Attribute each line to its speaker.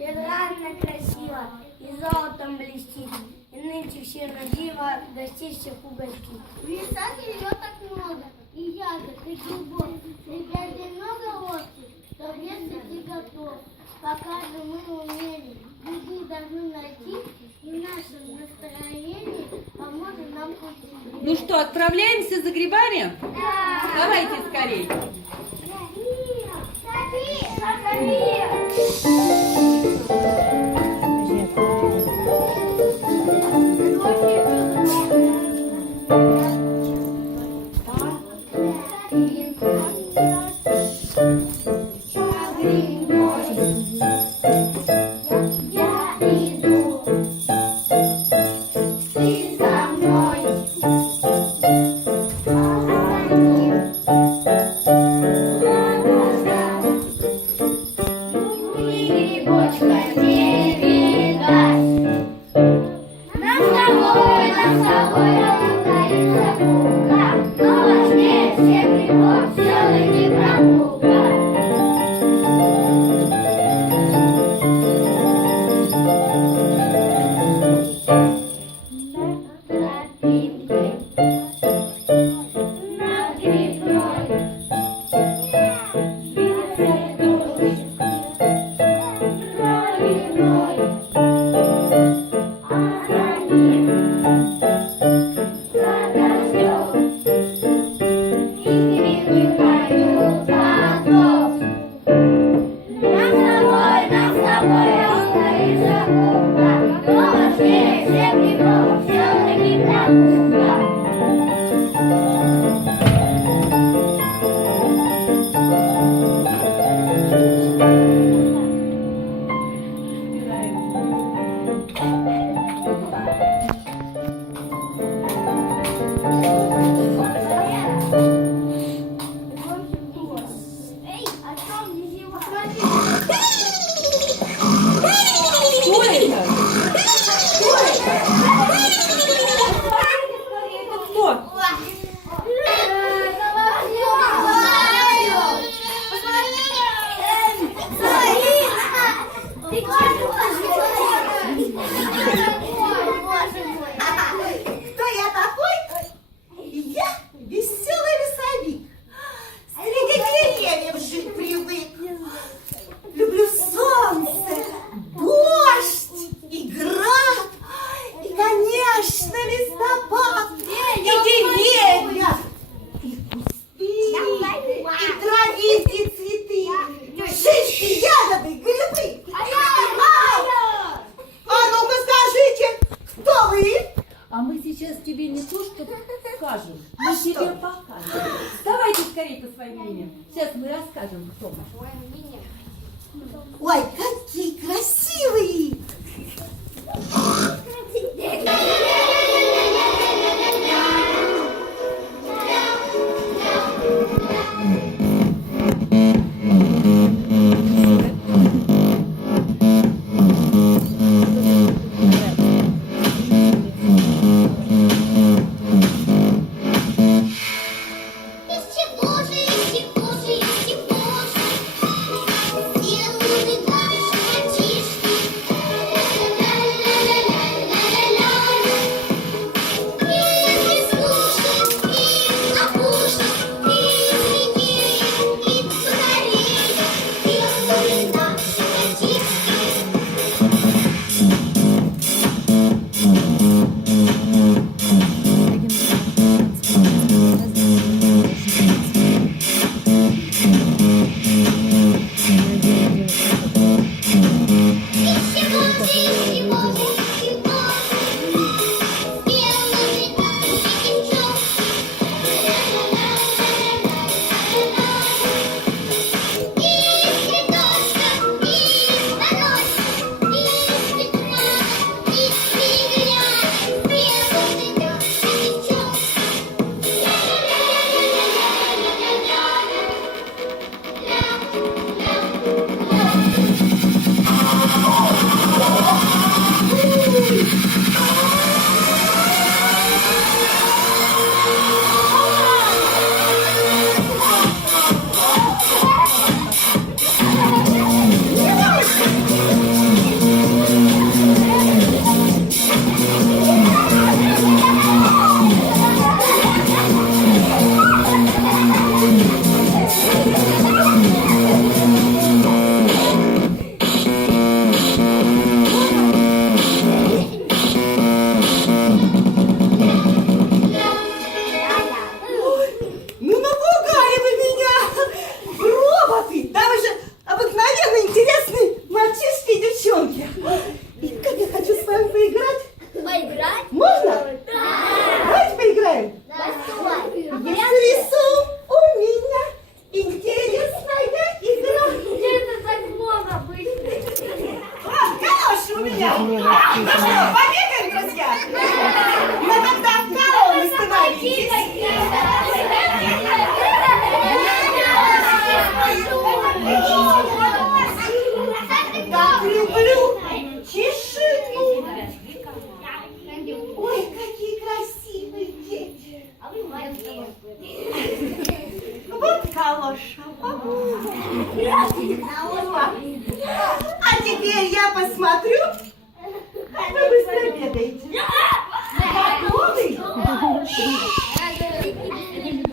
Speaker 1: Филанна красиво и золотом блестит, и нынче все родиво достичься кубочки.
Speaker 2: В лесах ее так много, и ягод, и грибов, и ребята много лодки, то если и готов, пока же мы умели, людей должны найти, и нашим настроением поможет нам пути.
Speaker 3: Ну что, отправляемся за грибами? Да. Давайте скорей.
Speaker 4: София, София.
Speaker 3: amor. Bye. Сейчас мы расскажем, кто мы.
Speaker 4: Ой, какие красивые!
Speaker 3: Ну что, побегаем, друзья? Ну тогда колонны становитесь. Так люблю тишину. Ой, какие красивые дети. Вот калоша. А теперь я посмотрю, Как вы себе обедаете? Я голодный?